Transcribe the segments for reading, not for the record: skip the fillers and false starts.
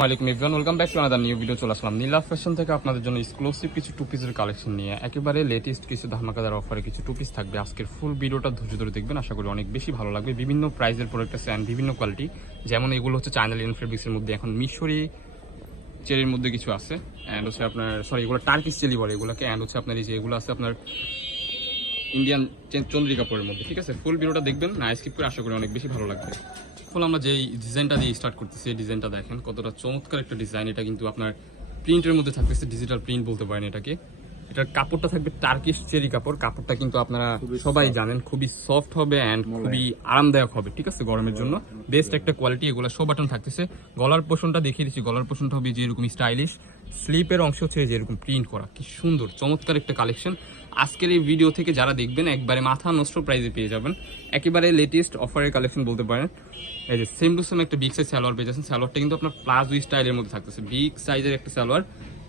ওয়ালাইকুম everyone, welcome back to another new video. চলে আসলাম নীলা fashion থেকে আপনাদের জন্য এক্সক্লুসিভ কিছু টু পিসের কালেকশন নিয়ে। একেবারে লেটেস্ট কিছু ধামাকাদার অফারে কিছু টু পিস থাকবে। আজকের ফুল ভিডিওটা ধৈর্য ধরে দেখবেন, আশা করি অনেক বেশি ভালো লাগবে। বিভিন্ন প্রাইসের প্রোডাক্ট আছে অ্যান্ড বিভিন্ন কোয়ালিটি, যেমন এগুলো হচ্ছে চায়না লিনেন ফেব্রিক্সের মধ্যে, এখন মিশরি চেরির মধ্যে কিছু আছে, অ্যান্ড হচ্ছে আপনার এগুলো টার্কিশ চেলি বলে এগুলোকে, অ্যান্ড হচ্ছে আপনার এই যে এগুলো আছে আপনার ইন্ডিয়ান চন্দ্রী কাপড়ের মধ্যে। ঠিক আছে, ফুল ভিডিওটা দেখবেন, না স্কিপ করে, আশা করি অনেক বেশি ভালো লাগবে। এখন আমরা যে ডিজাইনটা দিয়ে স্টার্ট করতেছি, এই ডিজাইনটা দেখেন কতটা চমৎকার একটা ডিজাইন। এটা কিন্তু আপনার প্রিন্টের মধ্যে থাকতেছে, ডিজিটাল প্রিন্ট বলতে পারেন এটাকে। এটার কাপড়টা থাকবে টার্কিশ চেরি কাপড়। কাপড়টা কিন্তু আপনারা সবাই জানেন খুবই সফট হবে অ্যান্ড খুবই আরামদায়ক হবে। ঠিক আছে, গরমের জন্য বেস্ট একটা কোয়ালিটি। এগুলো শো বাটন থাকতেছে। গলার পোর্শনটা দেখিয়ে দিচ্ছি, গলার পোর্শনটা হবে যেরকম স্টাইলিশ, স্লিপের অংশ হচ্ছে যেরকম প্রিন্ট করা। কি সুন্দর চমৎকার একটা কালেকশন। আজকের এই ভিডিও থেকে যারা দেখবেন একবারে মাথা নষ্ট প্রাইসে পেয়ে যাবেন, একেবারে লেটেস্ট অফারের কালেকশন বলতে পারেন। এই যে সেম টু সেম একটা বিগ সাইজ সালোয়ার পেয়ে যাচ্ছেন। সালোয়ারটা কিন্তু আপনার প্লাজো স্টাইলের মধ্যে থাকতেছে, বিগ সাইজের একটা সালোয়ার,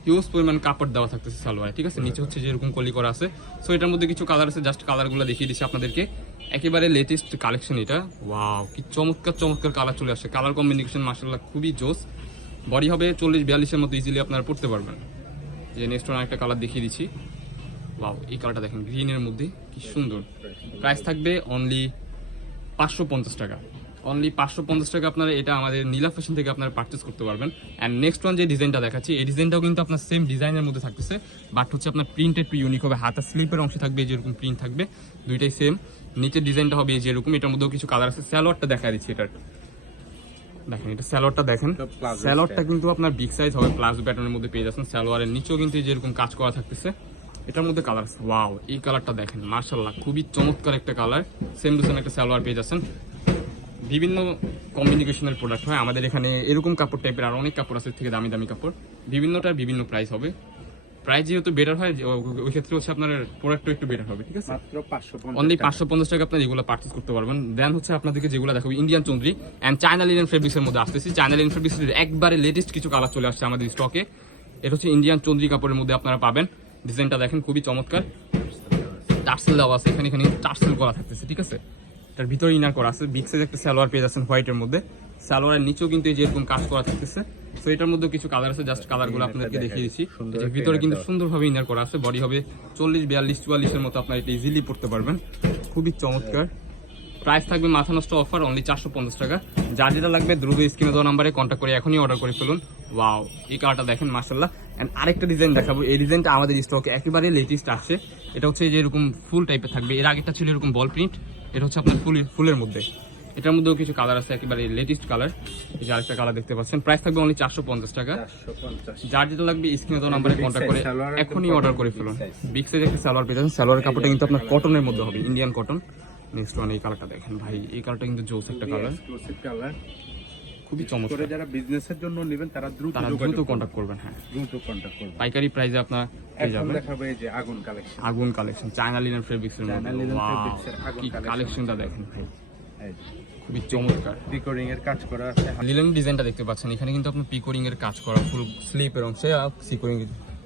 হিউজ পরিমাণ কাপড় দেওয়া থাকতেছে সালোয়ার। ঠিক আছে, নিচে হচ্ছে যেরকম কলি করা আছে। সো এটার মধ্যে কিছু কালার আছে, জাস্ট কালারগুলো দেখিয়ে দিচ্ছি আপনাদেরকে। একেবারে লেটেস্ট কালেকশন এটা। ওয়াও, কি চমৎকার চমৎকার কালার চলে আসছে। কালার কম্বিনেশন মাশাআল্লাহ খুবই জোস। বডি হবে 40-42-এর মতো, ইজিলি আপনারা পড়তে পারবেন। যে নেক্সট ওয়ান একটা কালার দেখিয়ে দিচ্ছি। ওয়াও, এই কালারটা দেখেন গ্রিনের মধ্যে, কি সুন্দর। প্রাইস থাকবে অনলি 550 টাকা। অনলি 550 টাকা আপনারা এটা আমাদের নীলা ফ্যাশন থেকে আপনারা পারচেস করতে পারবেন। অ্যান্ড নেক্সট ওয়ান যে ডিজাইনটা দেখাচ্ছি, এই ডিজাইনটাও কিন্তু আপনার সেম ডিজাইনের মধ্যে থাকতেছে, বাট হচ্ছে আপনার প্রিন্ট একটু ইউনিক হবে। হাতা স্লিপের অংশে থাকবে যেরকম প্রিন্ট থাকবে, দুইটাই সেম। নিচের ডিজাইনটা হবে যেরকম, এটার মধ্যেও কিছু কালার আছে। স্যালোয়ারটা দেখা দিচ্ছি, এটার দেখেন, এটা স্যালোয়ারটা দেখেন। স্যালোয়ারটা কিন্তু আপনার বিগ সাইজ হবে, প্লাজো প্যাটার্নের মধ্যে পেয়ে যাচ্ছেন। স্যালোয়ারের নিচেও কিন্তু যেরকম কাজ করা থাকতেছে। এটার মধ্যে কালার আছে। ওয়াও, এই কালারটা দেখেন, মাশাআল্লাহ খুবই চমৎকার একটা কালার। সেম টু সেম একটা সালোয়ার পেয়ে যাচ্ছেন। বিভিন্ন কমিউনিকেশনের প্রোডাক্ট হয় আমাদের এখানে, এরকম কাপড় টাইপের আর অনেক কাপড় আছে থেকে দামি দামি কাপড়। বিভিন্নটার বিভিন্ন প্রাইস হবে। প্রাইস যেহেতু বেটার হয়, ওই ক্ষেত্রে হচ্ছে আপনার প্রোডাক্টও একটু বেটার হবে। ঠিক আছে, অনলি 550 টাকা আপনার এগুলো পারচেস করতে পারবেন। দেন হচ্ছে আপনাদেরকে যেগুলো দেখাবো ইন্ডিয়ান চন্দ্রী অ্যান্ড চায়না লিনেন ফেব্রিক্সের মধ্যে আসতেছি। চায়না লিনেন ফেব্রিক্সের একবারে লেটেস্ট কিছু কালার চলে আসছে আমাদের স্টকে। এটা হচ্ছে ইন্ডিয়ান চন্দ্রী কাপড়ের মধ্যে আপনারা পাবেন। ডিজাইনটা দেখেন খুবই চমৎকার। টার্সেল দেওয়া আছে এখানে, এখানে টার্সেল করা থাকতেছে। ঠিক আছে, এটার ভিতরে ইনার করা আছে। বিগ সাইজ একটা সালোয়ার পেয়ে যাচ্ছেন হোয়াইটের মধ্যে। সালোয়ারের নিচেও কিন্তু এই যেরকম কাজ করা থাকতেছে। সো এটার মধ্যে কিছু কালার আছে, জাস্ট কালারগুলো আপনাদেরকে দেখিয়ে দিচ্ছি। ভিতরে কিন্তু সুন্দরভাবে ইনার করা আছে। বডি হবে 40-42-44-এর মতো, আপনারা এটা ইজিলি পড়তে পারবেন। খুবই চমৎকার। প্রাইস থাকবে মাথা নষ্ট অফার, অনলি 450 টাকা। যার যেটা লাগবে দ্রুত স্ক্রিনে দেওয়া নাম্বারে কন্ট্যাক্ট করে এখনই অর্ডার করে ফেলুন। ওয়াও, এই কালারটা দেখেন মাশাআল্লাহ। এন্ড আরেকটা ডিজাইন দেখাবো। এই ডিজাইনটা আমাদের স্টকে একেবারে লেটেস্ট আসছে। এটা হচ্ছে যে এরকম ফুল টাইপের থাকবে। এর আগেটা ছিল এরকম বল প্রিন্ট, এটা হচ্ছে আপনার ফুলের মধ্যে। এটার মধ্যেও কিছু কালার আছে, একেবারে লেটেস্ট কালার। এই যে আরেকটা কালার দেখতে পাচ্ছেন। প্রাইস থাকবে অনলি 450 টাকা। যার যেটা লাগবে স্ক্রিনে দেওয়া নাম্বারে কন্ট্যাক্ট করে এখনই অর্ডার করে ফেলুন। বিগ সাইজ একটা সালোয়ার পেয়ে যাচ্ছেন। সালোয়ারের কাপড়টা কিন্তু আপনার কটনের মধ্যে হবে, ইন্ডিয়ান কটন। নেক্সট ওয়ান এই কালারটা দেখেন ভাই, এই কালারটা কিন্তু জোস একটা কালার, খুবই চমৎকার। যারা বিজনেসের জন্য নেবেন তারা দ্রুত কন্ট্যাক্ট করবেন। হ্যাঁ, দ্রুত কন্ট্যাক্ট করবেন। পাইকারি প্রাইসে আপনার পেয়ে যাবেন। দেখাবো এই যে আগুন কালেকশন, চায়না লিনেন ফেব্রিক্সের মধ্যে। কালেকশনটা দেখেন ভাই, খুবই চমৎকার। পিকোরিং এর কাজ করা আছে। লিনেন ডিজাইনটা দেখতে পাচ্ছেন, এখানে কিন্তু আপনার পিকোরিং এর কাজ করা, ফুল স্লিপের অংশে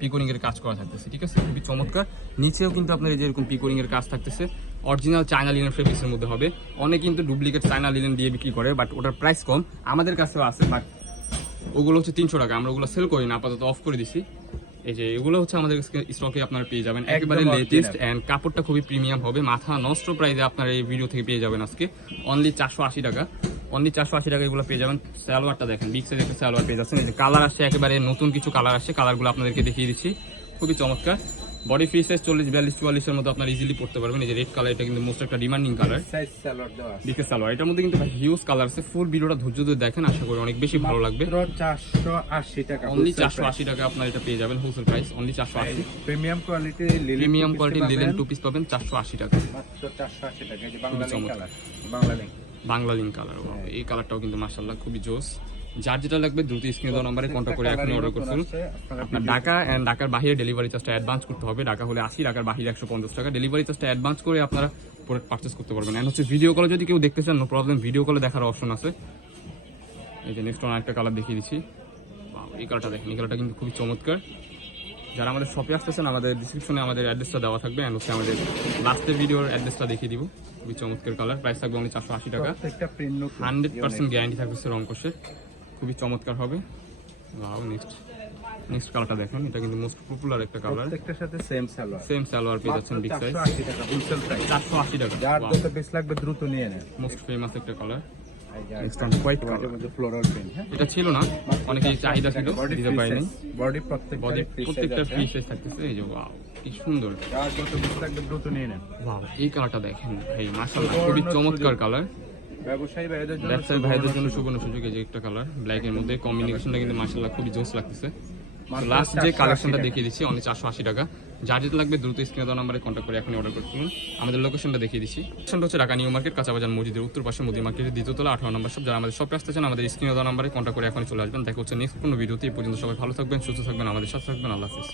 পিকোরিং এর কাজ করা থাকতেছে। ঠিক আছে, খুবই চমৎকার। নিচেও কিন্তু আপনার এই যে এরকম পিকোরিং এর কাজ থাকতেছে। অরিজিনাল চায়না লিনেন ফেব্রিক্সের মধ্যে হবে। অনেক কিন্তু ডুপ্লিকেট চায়না লিনেন দিয়ে বিক্রি করে, বাট ওটার প্রাইস কম। আমাদের কাছেও আছে, বাট ওগুলো হচ্ছে 300 টাকা। আমরা ওগুলো সেল করি না, আপাতত অফ করে দিছি। এই যে এগুলো হচ্ছে আমাদের স্টকে আপনারা পেয়ে যাবেন, একেবারে লেটেস্ট এন্ড কাপড়টা খুবই প্রিমিয়াম হবে। মাথা নষ্ট প্রাইসে আপনারা এই ভিডিও থেকে পেয়ে যাবেন আজকে অনলি 480 টাকা। অনলি 480 টাকা এগুলো পেয়ে যাবেন। সালোয়ারটা দেখেন, বিগ সাইজ একটা সালোয়ার পেয়ে যাচ্ছেন। এই যে কালার আসছে, একেবারে নতুন কিছু কালার আসছে। কালারগুলো আপনাদেরকে দেখিয়ে দিচ্ছি, খুবই চমৎকার। বডি ফ্রি সাইজ 40-42-44-এর মতো আপনারা ইজিলি পড়তে পারবেন। এই যে রেড কালার, এটা কিন্তু মোস্ট একটা ডিমান্ডিং কালার। বিকের সালোয়ার, এটার মধ্যে কিন্তু হিউজ কালার আছে। ফুল ভিডিওটা ধৈর্য ধরে দেখেন, আশা করি অনেক বেশি ভালো লাগবে। 480 টাকা, অনলি 480 টাকা আপনারা এটা পেয়ে যাবেন। Wholesale price only 480। Premium quality linen two piece পাবেন 480 টাকা, মাত্র 480 টাকা। এই যে বাংলা লিঙ্ক কালার। এই কালারটাও কিন্তু মাশাআল্লাহ খুবই জোস। যার যেটা লাগবে দ্রুত স্ক্রিনে দেওয়া নম্বরে কন্ট্যাক্ট করে এখনই অর্ডার করুন। আপনার ঢাকা এন্ড ঢাকার বাইরে ডেলিভারি চার্জটা অ্যাডভান্স করতে হবে। ঢাকা হলে 80, ঢাকার বাইরে 150 টাকা। ডেলিভারি চার্জটা অ্যাডভান্স করে আপনারা প্রোডাক্ট পারচেস করতে পারবেন। এন্ড হচ্ছে ভিডিও কলে যদি কেউ দেখতে চান, নো প্রবলেম, ভিডিও কলে দেখার অপশন আছে। এই যে নেক্সট একটা কালার দেখিয়ে দিচ্ছি। এই কালারটা দেখেন, এই কালারটা কিন্তু খুবই চমৎকার। যারা আমাদের শপে আসতেছেন, আমাদের ডিসক্রিপশনে আমাদের অ্যাড্রেসটা দেওয়া থাকবে। এন্ড হচ্ছে আমাদের লাস্টের ভিডিওর অ্যাড্রেসটা দেখিয়ে দিব। খুবই চমৎকার কালার। প্রাইস থাকবে অনলি 480 টাকা। 100% গ্যারান্টি থাকবে রং কষে, খুবই চমৎকার হবে। ওয়াও, নেক্সট কালারটা দেখেন, এটা কিন্তু মোস্ট পপুলার একটা কালার। প্রত্যেকটার সাথে সেম সালোয়ার। সেম সালোয়ার পেয়ে যাচ্ছেন বিগ সাইজ, 480 টাকা হোলসেল প্রাইস। 480 টাকা। যার যত বেশ লাগবে দ্রুত নিয়ে নেন। মোস্ট ফেমাস একটা কালার। নেক্সট on white হোয়াইটের মধ্যে ফ্লোরাল প্রিন্ট। হ্যাঁ, এটা ছিল না, অনেকেই চাহিদা ছিল, দিতে পারিনি। বডি বডি প্রত্যেকটা ফ্রি পিস। সাইজ থাকতেছে। এই যে ওয়াও, কি সুন্দর। যার যত বেশ লাগবে দ্রুত নিয়ে নেন। ওয়াও, এই কালারটা দেখেন ভাই, মাশাআল্লাহ খুবই চমৎকার কালার। ব্যবসায়ী ভাইদের জন্য, ব্যবসায়ী ভাইদের জন্য সুবর্ণ সুযোগ। এই যে একটা কালার ব্ল্যাক এর মধ্যে, কম্বিনেশনটা কিন্তু মাশাআল্লাহ খুবই জোস লাগতেছে। লাস্ট যে কালেকশনটা দেখিয়ে দিচ্ছি অনলি 480 টাকা। যার যেটা লাগবে দ্রুত স্ক্রিনে দেওয়া নাম্বারে কন্ট্যাক্ট করে এখনই অর্ডার করে ফেলুন। আমাদের লোকেশনটা দেখিয়ে দিচ্ছি। লোকেশনটা হচ্ছে ঢাকা নিউ মার্কেট, কাঁচাবাজার মসজিদের উত্তর পাশে, মুদি মার্কেটের দ্বিতীয় তলা, 18 নম্বর শপ। যারা আমাদের শপে আসতে চান আমাদের স্ক্রিনে দেওয়া নাম্বারে কন্ট্যাক্ট করে এখনই চলে আসবেন। দেখা হচ্ছে নেক্সট কোনো ভিডিওতে। এই পর্যন্ত সবাই ভালো থাকবেন, সুস্থ থাকবেন, আমাদের সাথে থাকবেন। আল্লাহ হাফেজ।